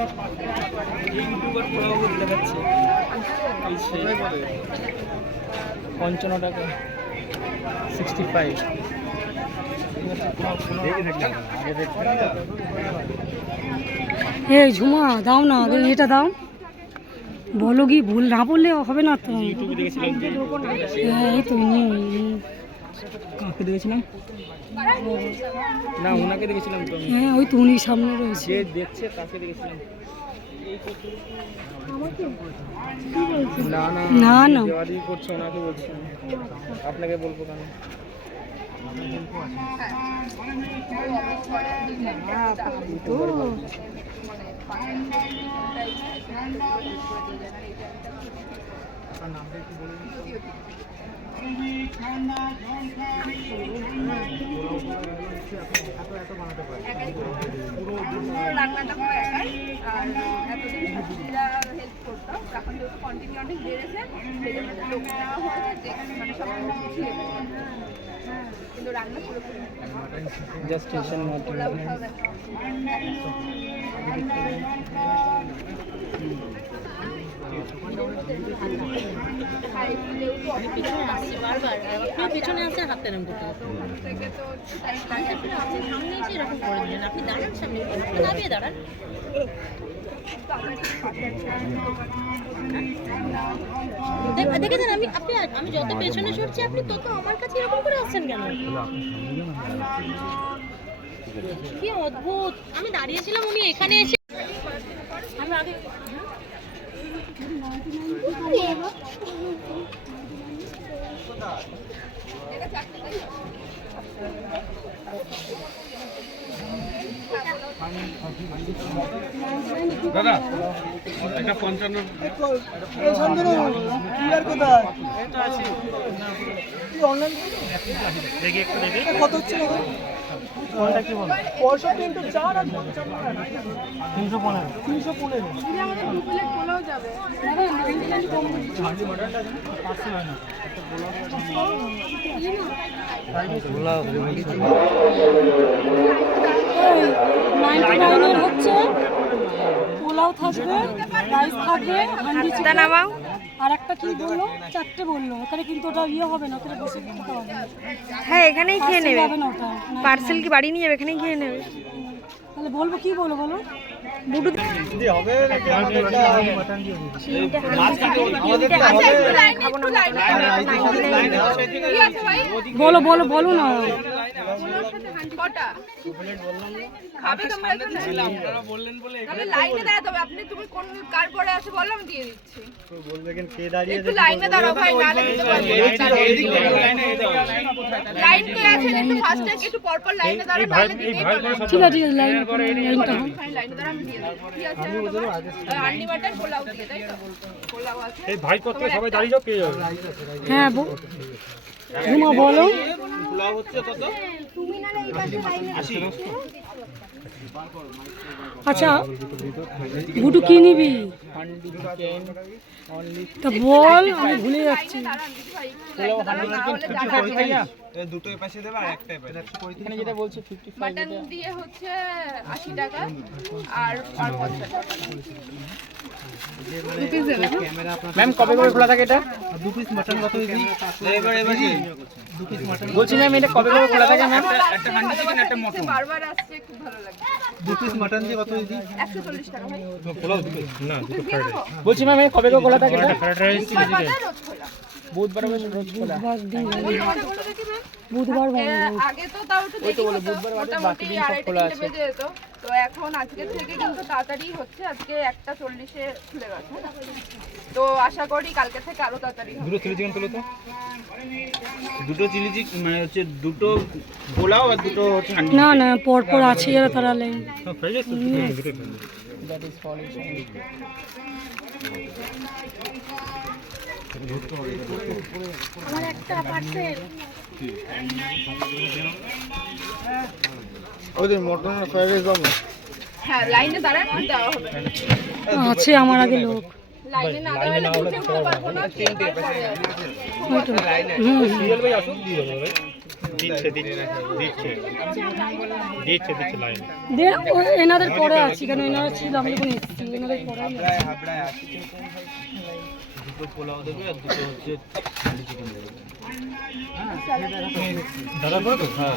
YouTuber pulao দেখাচ্ছে 55 টাকা 65। এই ঝুমা দাও না, এটা দাও, বলো কি ভুল না বললে হবে না তো। ইউটিউবে দেখেছিলাম। এই তো কাকে দেখেছিলাম না, ওনাকে দেখেছিলাম তো। হ্যাঁ ওই তো উনি সামনে রয়েছে। যে দেখছে তাকে দেখেছিলাম। না না না না দেওয়ালি করছে ওনাকে বলছি, আপনাকে বলবো কেন? রান্নাটা পুরো একাই, আর এতদিন শাশুড়িরা হেল্প করতো, এখন যেহেতু কন্টিনিউ অনেক বেড়েছে সেই জন্য লোক নেওয়া হয়েছে যে মানে সব গুছিয়ে দেবে। কিন্তু রান্না পুরোপুরি জাস্ট স্টেশন মতো। পোলাও সব পিছনে আছে হাতে নাম করতে থেকে তো টাইম লাগে। সামনে এসে এরকম করে দিলেন, আপনি দাঁড়ান সামনে, দাঁড়িয়ে দাঁড়ান। দেখেছেন আমি যত পেছনে সরছি আপনি তত আমার কাছে এরকম করে আসছেন কেন? কি অদ্ভুত, আমি দাঁড়িয়েছিলাম উনি এখানে এসে আমি আগে দাদা এটা 55 দেখি একটু দেখি কত হচ্ছে কোনটা কি বল 65 ইনটু 4 আর 315 আমাদের দু প্লেট পোলাও যাবে। হান্ডি মটনটা পাঁচশো হয় না পোলাও 99 হচ্ছে, পোলাও থাকবে, রাইস থাকবে, হান্ডি চিকেন নামাও, আর একটা কি বললো, 4টে বললো। ওখানে কিন্তু ওটা ইয়ে হবে না, ওখানে বসে খেতে হবে। হ্যাঁ এখানেই খেয়ে নেবে, ওটা পার্সেল কি বাড়ি নিয়ে যাবে, এখানেই খেয়ে নেবে। তাহলে বলবো কি বলো বলো বুটু হবে বলো বলো বলো না। কটা খাবে তোমরা? বললেন বলে তাহলে লাইনে দাঁড়াতে হবে। আপনি তুমি কোন কার পরে আছে বলো, আমি দিয়ে দিচ্ছি। বলবেন কে দাঁড়িয়ে একটু লাইনে দাঁড়াও ভাই, নালে দিতে পারবো। লাইন কে আছেন একটু ফাস্টে, একটু পর পর লাইনে দাঁড়ান, নালে দিতেই পারবো। ঠিক আছে লাইনটা লাইনে দাঁড়াও, আমি দিয়ে দিচ্ছি। কি আছে আন্ডি মাটন পোলাও দিয়ে, তাই তো? পোলাও আছে। এই ভাই কত সবাই দাঁড়িয়ে যাও, কে যাবে? হ্যাঁ ঝুমা বলো। পোলাও হচ্ছে কত? তুমি না এই পাশে লাইনে 80। আচ্ছা বুটু কি নিবি তা বল, আমি ভুলে যাচ্ছি। দাঁড়ান দিদি ভাই, দুটোই পাশে দেবে আর একটাই পাশে। এখানে যেটা বলছে 55 মাটন দিয়ে হচ্ছে 80 টাকা আর 50 টাকা। ম্যাম কবে কবে খোলা থাকে এটা? দু পিস মটন কত দিই? এবার দু পিস মটন বলছি ম্যাম, এটা কবে কবে খোলা থাকে ম্যাম? একটা হান্ডি চিকেন একটা মটন। বারবার আসছে, খুব ভালো লাগে। দু পিস মটন দিয়ে কত দিই? 140 টাকা ভাই। খোলা দুটো না, দুটো ফ্রাইড রাইস। বলছি ম্যাম এটা কবে কবে খোলা থাকে এটা? ফ্রাইড রাইস চিলি চিকেন রোজ খোলা। বুধবার রোজ খোলা। বুধবার আগে তো তাও একটু দেরি হতো, মোটামুটি 2:30 বেজে যেত। তো এখন আজকে থেকে কিন্তু তাড়াতাড়ি হচ্ছে, আজকে 1:40-এ খুলে গেছে। তো আশা করি কালকে থেকে আরো তাড়াতাড়ি হবে। দুটো চিলি চিকেন তুলো তো। দুটো চিলি চিকেন মানে হচ্ছে দুটো পোলাও আর দুটো হচ্ছে হান্ডি। না না পর পর আছে এরা তারা লাইন। ফ্রাইড রাইস দুটো দ্যাট ইজ ফর আমার একটা পার্সেল ওই মটন আর ফ্রাইড রাইস দাও। হ্যাঁ লাইনে দাঁড়ান, দেওয়া হবে। আছে আমার আগে লোক। লাইনে না দাঁড়ালে বুঝে উঠতে পারবো না। সিরিয়াল ভাই আসুক দিয়ে দেবো ভাই। দে এনাদের পরে আছি কেন এনারা ছিল আমি যখন এসেছি এনাদের পরে আমি আছি। দুটো পোলাও দেবে আর দুটো হচ্ছে চিকেন দেবে। দাদা বলো হ্যাঁ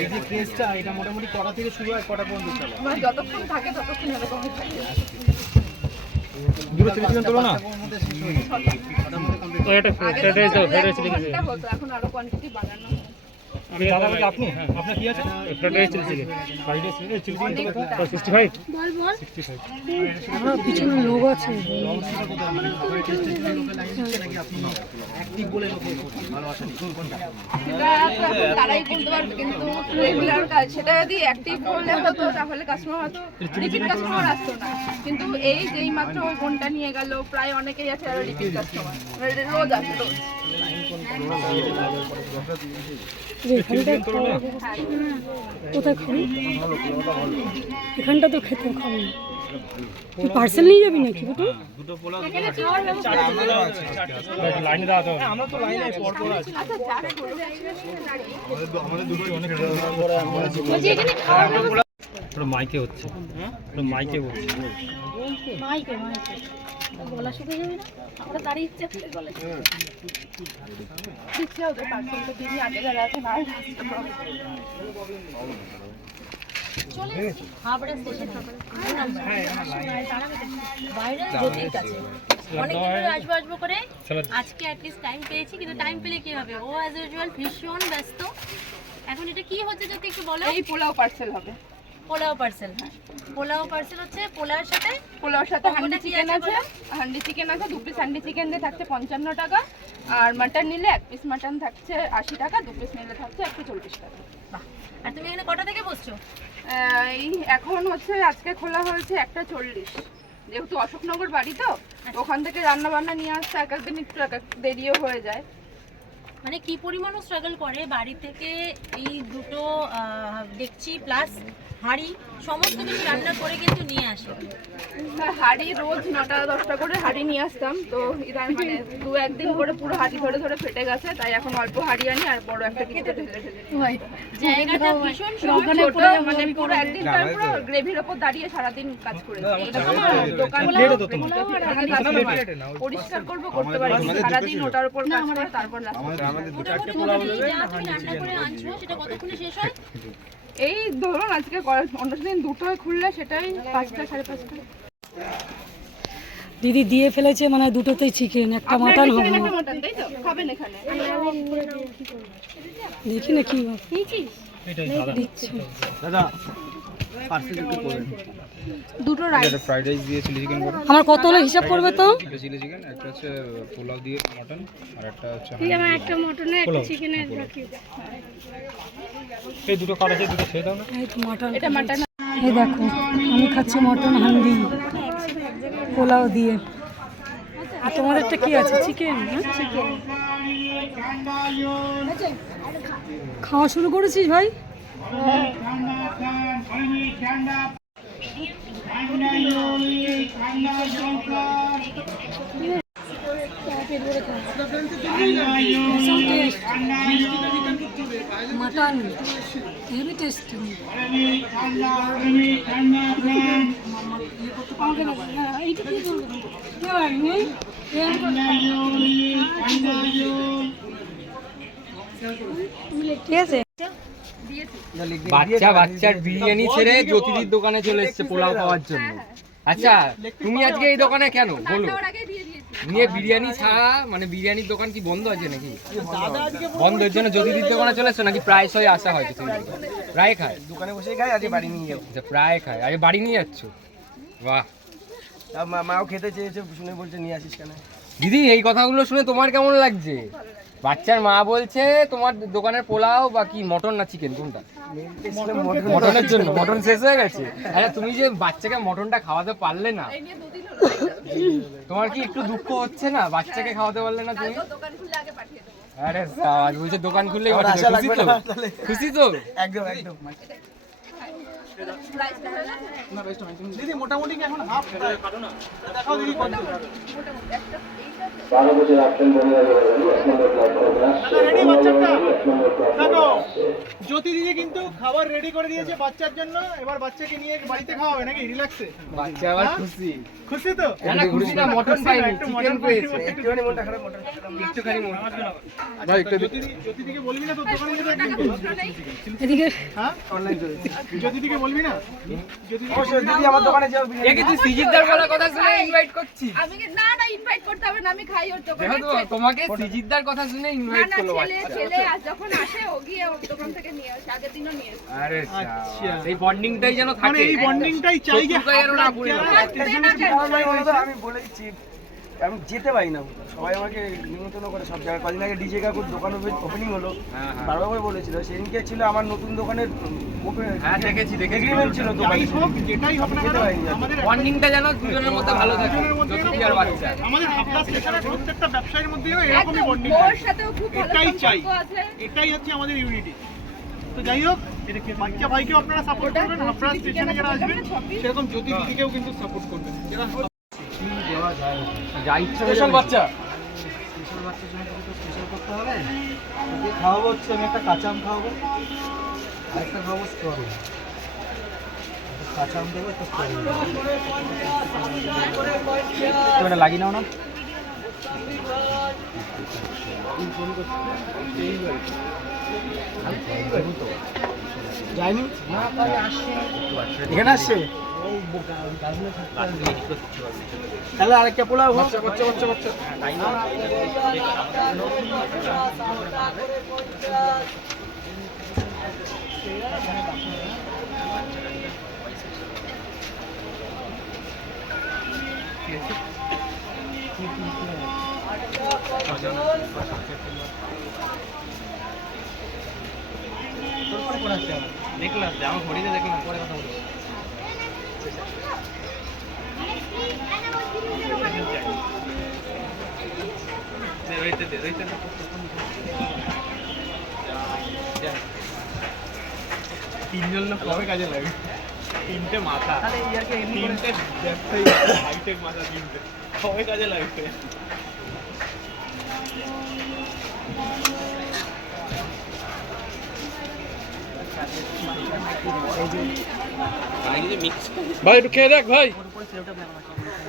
এই যে কেসটা এটা মোটামুটি কটা থেকে শুরু হয় কটা পর্যন্ত চলে? মানে যতক্ষণ থাকে ততক্ষণ এরকমই থাকে। দুটো চিকেন তোলো না তো এটা আগে তো একটা হতো, এখন আরো কোয়ান্টিটি বাড়ানো হয়। আমি দাদা বলছি আপনি আপনার কি আছে? Fried rice chilli chicken fried rice chilli chicken তো 65 বল বল আমার পিছনে লোক আছে সেটা তো এখন তারাই বলতে পারবে, কিন্তু রেগুলার কাজ সেটা যদি অ্যাক্টিভ করলে হতো তাহলে কাস্টমার হয়তো রিপিট কাস্টমার আসতো না। কিন্তু এই যেই মাত্র ওই বোনটা নিয়ে গেল প্রায় অনেকেই আছে আরো রিপিট কাস্টমার, রোজ আসে রোজ। এখানটা কোথায় খাবি এখানটা তো খেতে খাবি তুই পার্সেল নিয়ে যাবি নাকি বেটু দুটো পোলাও লাইনে দাও তো আমরা তো লাইনে পর পর আছি। আচ্ছা যারা বলতে আমাদের দুটোই অনেক বলছি এখানে খাওয়ার পুরো মাইকে হচ্ছে পুরো মাইকে হচ্ছে মাইকে গলা শুকিয়ে যাবে না আমরা তারই ইচ্ছে করে গলা দিচ্ছে ওদের পার্সেলটা দিদি আগে যারা আছে না হাবড়া স্টেশন বাইরে জ্যোতির কাছে অনেকদিন ধরে আসবো করে আজকে অ্যাটলিস্ট টাইম পেয়েছি, কিন্তু টাইম পেলে কি হবে, ও অ্যাজ ইউজুয়াল ভীষণ ব্যস্ত। এখন এটা কি হচ্ছে যদি একটু বলো? এই পোলাও পার্সেল হবে। পোলাও পার্সেল, হ্যাঁ পোলাও পার্সেল হচ্ছে পোলাওর সাথে পোলাওর সাথে হান্ডি চিকেন আছে, হান্ডি চিকেন আছে, 2 পিস হান্ডি চিকেন দিয়ে থাকছে 55 টাকা, আর মাটন নিলে 1 পিস মাটন থাকছে 80 টাকা, 2 পিস নিলে থাকছে 140 টাকা। বাহ। আর তুমি এখানে কটা থেকে বসছো? এই এখন হচ্ছে আজকে খোলা হয়েছে 1:40, যেহেতু অশোকনগর বাড়ি তো ওখান থেকে রান্না বান্না নিয়ে আসতে এক একদিন একটু দেরিও হয়ে যায়। মানে কি পরিমাণ স্ট্রাগল করে বাড়ি থেকে এই দুটো ডেকচি প্লাস হাঁড়ি সমস্ত কিছু রান্না করে কিন্তু নিয়ে আসে। হাঁড়ি রোজ 9টা-10টা করে হাঁড়ি নিয়ে আসতাম, তো ইদান মানে 2-1 দিন করে পুরো হাঁড়ি ধরে ধরে ফেটে গেছে, তাই এখন অল্প হাঁড়ি আনি আর বড় একটা কিছুতে ঢেলে ঢেলে জায়গাটা ভীষণ ছোট, মানে পুরো একদিন তার পুরো গ্রেভির ওপর দাঁড়িয়ে সারাদিন কাজ করেছি। দোকান পরিষ্কার করবো করতে পারি সারাদিন ওটার উপর কাজ করে তারপর তুমি রান্না করে আনছো সেটা কতক্ষণে শেষ হয়? এই ধরুন আজকে অন্য দিন 2টোয় খুললে সেটাই 5টা 5:30। দিদি দিয়ে ফেলেছে মানে দুটোতেই চিকেন একটা মাটন হবে মাটন তাই তো খাবেন এখানে? দেখি না কি এটাই দাদা দিচ্ছে দাদা পার্সেল একটু করুন। দুটো রাইস, একটা ফ্রাইড রাইস দিয়ে চিলি চিকেন করুন, আমার কত হলো হিসাব করবে তো একটা চিলি চিকেন, একটা হচ্ছে পোলাও দিয়ে মটন, আর একটা হচ্ছে একটা মটনে একটা চিকেনের এই দুটো কাটা আছে দুটো খেয়ে দাও না। এই তো মটন এটা মাটন। এই দেখো আমি খাচ্ছি মটন হান্ডি পোলাও দিয়ে, আর তোমাদেরটা কি আছে চিকেন? খাওয়া শুরু করেছিস ভাই? Mutton heavy tasty. ঠিক আছে বাচ্চার বিরিয়ানি ছেড়ে জ্যোতিদির দোকানে চলে এসেছে পোলাও খাওয়ার জন্য। আচ্ছা তুমি আজকে এই দোকানে কেন বলো? নিয়ে বিরিয়ানি ছাড়া মানে বিরিয়ানির দোকান কি বন্ধ আছে নাকি? বন্ধের জন্য জ্যোতিদির দোকানে চলে এসছো নাকি? প্রায়শই আসা হয় কিছু প্রায় খায় দোকানে বসেই খাই, আজকে বাড়ি নিয়ে যাবো। আচ্ছা প্রায় খায়, আগে বাড়ি নিয়ে যাচ্ছ? বাহ, মাও খেতে চেয়েছে শুনে বলছে নিয়ে আসিস কেন। দিদি এই কথাগুলো শুনে তোমার কেমন লাগছে? বাচ্চার মা বলছে তোমার দোকানের পোলাও বা কি মটন না চিকেন কোনটা? মটনের জন্য মটন শেষ হয়ে গেছে। আরে তুমি যে বাচ্চাকে মটনটা খাওয়াতে পারলে না, তোমার কি একটু দুঃখ হচ্ছে না? বাচ্চাকে খাওয়াতে পারলে না তুমি? আরে আজ বলছে দোকান খুললেই খুশি তো? একদম একদম প্রাইসটা হয়ে গেছে দিদি মোটামুটি কি এখন হাফ দেখাও দিদি কত মোটামুটি একটা এইটা 12 বছর আপশন বনে গেল এক নম্বর প্ল্যাটফর্মে আসছে রেডি বাচ্চাটা এক নম্বর দেখো জ্যোতি দিদি কিন্তু খাবার রেডি করে দিয়েছে বাচ্চার জন্য এবার বাচ্চাকে নিয়ে বাড়িতে খাওয়াবে নাকি রিল্যাক্সে বাচ্চা আবার খুশি খুশি তো না খুশি না মটন পাইনি একটু চিকেন মটন পেয়েছে একটুখানি মনটা খারাপ মটন একটুখানি মটন ভাই জ্যোতি দিকে বলবি না তোর দোকানে যেতে একদম এদিকে হ্যাঁ অনলাইন জ্যোতি দিকে বলবি না জ্যোতি দিদি আমার দোকানে যাও একে তুই সিজিদার বলার কথা শুনে ইনভাইট করছিস আমি না ইনভাইট করতে হবে না, আমি খাই ওর দোকানে। দেখো তো তোমাকে সিজিদার কথা শুনে না ইনভাইট না, করলো ছেলে আজ যখন আসে ও গিয়ে ওর দোকান থেকে নিয়ে আসে, আগের দিনও নিয়ে আসে। আরে আচ্ছা। সেই বন্ডিংটাই যেন মানে থাকে এই বন্ডিংটাই চাই যে শত্রুতাই যেন না পড়ে যায়। আমি বলেছি আমি যেতে পারি না, সবাই আমাকে নিমন্ত্রণ করে সব জায়গায়। কদিন আগে ডিজে কাকুর দোকান ওপেনিং হলো, বারবার করে বলেছিল। সেদিনকে ছিল আমার নতুন দোকানের হ্যাঁ দেখেছি এগ্রিমেন্ট ছিল দোকানে, যাই হোক যেটাই হোক না কেন আমাদের বন্ডিংটা যেন দুজনের মধ্যে ভালো থাকে দুজনের মধ্যে জ্যোতি আর বাচ্চা। আমাদের হাবড়া স্টেশনের প্রত্যেকটা ব্যবসায়ীর মধ্যেও এরকমই একদম, বন্ডিং ওর সাথেও খুব ভালো এটাই চাই, সম্পর্ক আছে। এটাই হচ্ছে আমাদের ইউনিটি। তো যাই হোক বাচ্চা ভাইকেও আপনারা সাপোর্ট করবেন, হাবড়া স্টেশনে যারা আসবেন সেরকম জ্যোতি দিদিকেও কিন্তু সাপোর্ট করবেন। যারা যা ইচ্ছা স্পেশাল বাচ্চা স্পেশাল বাচ্চার জন্য কিছু স্পেশাল করতে হবে। ওকে খাওয়াবো হচ্ছে আমি একটা কাঁচা আম খাওয়াবো, আরেকটা খাওয়াবো স্ট্রবেরি। কাঁচা আম দেবো, একটা স্ট্রবেরি লাগিয়ে নাও না। যায়নি এখানে আসছে, তাহলে আরেকটা পোলাও বাচ্চা বাচ্চা বাচ্চা বাচ্চা দেখলাম যে আমার ঘড়িতে দেখলাম, পরে কথা বলবো। তিনজন লোক কবে কাজে লাগে? তিনটে মাথা, তিনটে ব্যবসায়ী হাইটেক মাথা, তিনটে কবে কাজে লাগবে? ভাই একটু খেয়ে দেখ ভাই,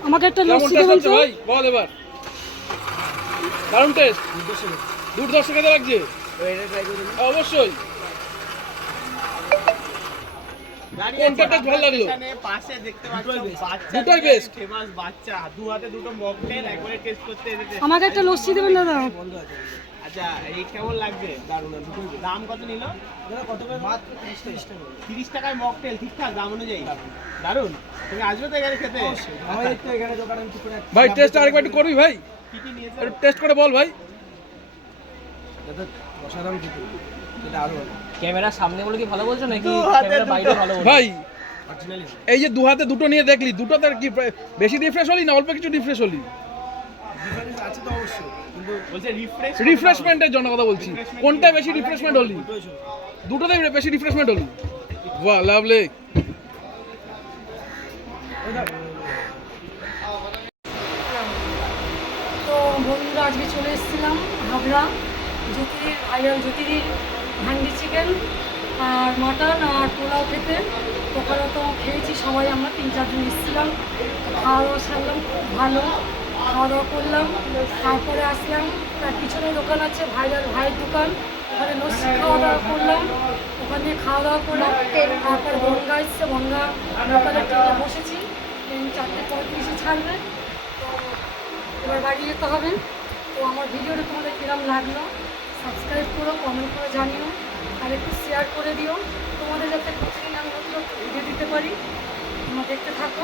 আমাকে একটা কেমন লস্যি টেস্ট দেবেন হচ্ছে তো? ভাই বল এবার। দারুণ টেস্ট, দুর্দর্শ খেতে লাগছে অবশ্যই। কোনটা টেস্ট ভালো লাগলো? পাশে দেখতে পাচ্ছ বাচ্চা, দুটোই বেস্ট। ফেমাস বাচ্চা, দু হাতে দুটো মকটেল একবারে টেস্ট করতে এসেছে। আমাকে একটা লস্যি দেবেন দাদা? আচ্ছা এই কেমন লাগছে? দারুণ। দাম কত নিল? কত? মাত্র 30 টাকায় মকটেল, ঠিকঠাক দাম অনুযায়ী দারুণ। তুমি আসবে তো এখানে খেতে? আমাদের তো এখানে দোকানে কি করে ভাই টেস্ট আরেকবার একটু করবি ভাই, কি কি নিয়েছো? একটু টেস্ট করে বল ভাই। অসাধারণ কিছু, এটা আরো ক্যামেরার সামনে বলে কি ভালো বলছো নাকি হাতে ক্যামেরার বাইরে ভালো বলছো? ভাই অরিজিনালি এই যে দু হাতে দুটো নিয়ে দেখলি, দুটোতে কি বেশি রিফ্রেশ হলি না অল্প কিছু রিফ্রেশ হলি? ডিফারেন্স আছে তো অবশ্যই, কিন্তু বলছে রিফ্রেশ রিফ্রেশমেন্টের জন্য কথা বলছি, কোনটা বেশি রিফ্রেশমেন্ট হলি? দুটোতেই বেশি রিফ্রেশমেন্ট হলি। বাহ লাভলি। তো বন্ধুরা আজকে চলে এসেছিলাম হাবড়া জ্যোতির ভাইরাল জ্যোতির হান্ডি চিকেন আর মাটন আর পোলাও খেতে। ওখানে তো খেয়েছি সবাই, আমরা 3-4 জন এসেছিলাম, খাওয়া দাওয়া সারলাম, খুব ভালো খাওয়া দাওয়া করলাম। তারপরে আসলাম, তার পিছনে দোকান আছে ভাইরাল ভাইয়ের দোকান, ওখানে লস্যি খাওয়া দাওয়া করলাম, ওখানে খাওয়া দাওয়া করলাম। তারপর বনগা এসছে, বনগা লোকালে ট্রেনে বসেছি, ট্রেন 4:35 ছাড়বে। তো এবার বাড়ি যেতে হবে। তো আমার ভিডিওটা তোমাদের কিরম লাগলো সাবস্ক্রাইব করো, কমেন্ট করে জানিও, আর একটু শেয়ার করে দিও, তোমাদের যাতে প্রতিদিন আমি নতুন ভিডিও দিতে পারি। তোমরা দেখতে থাকো।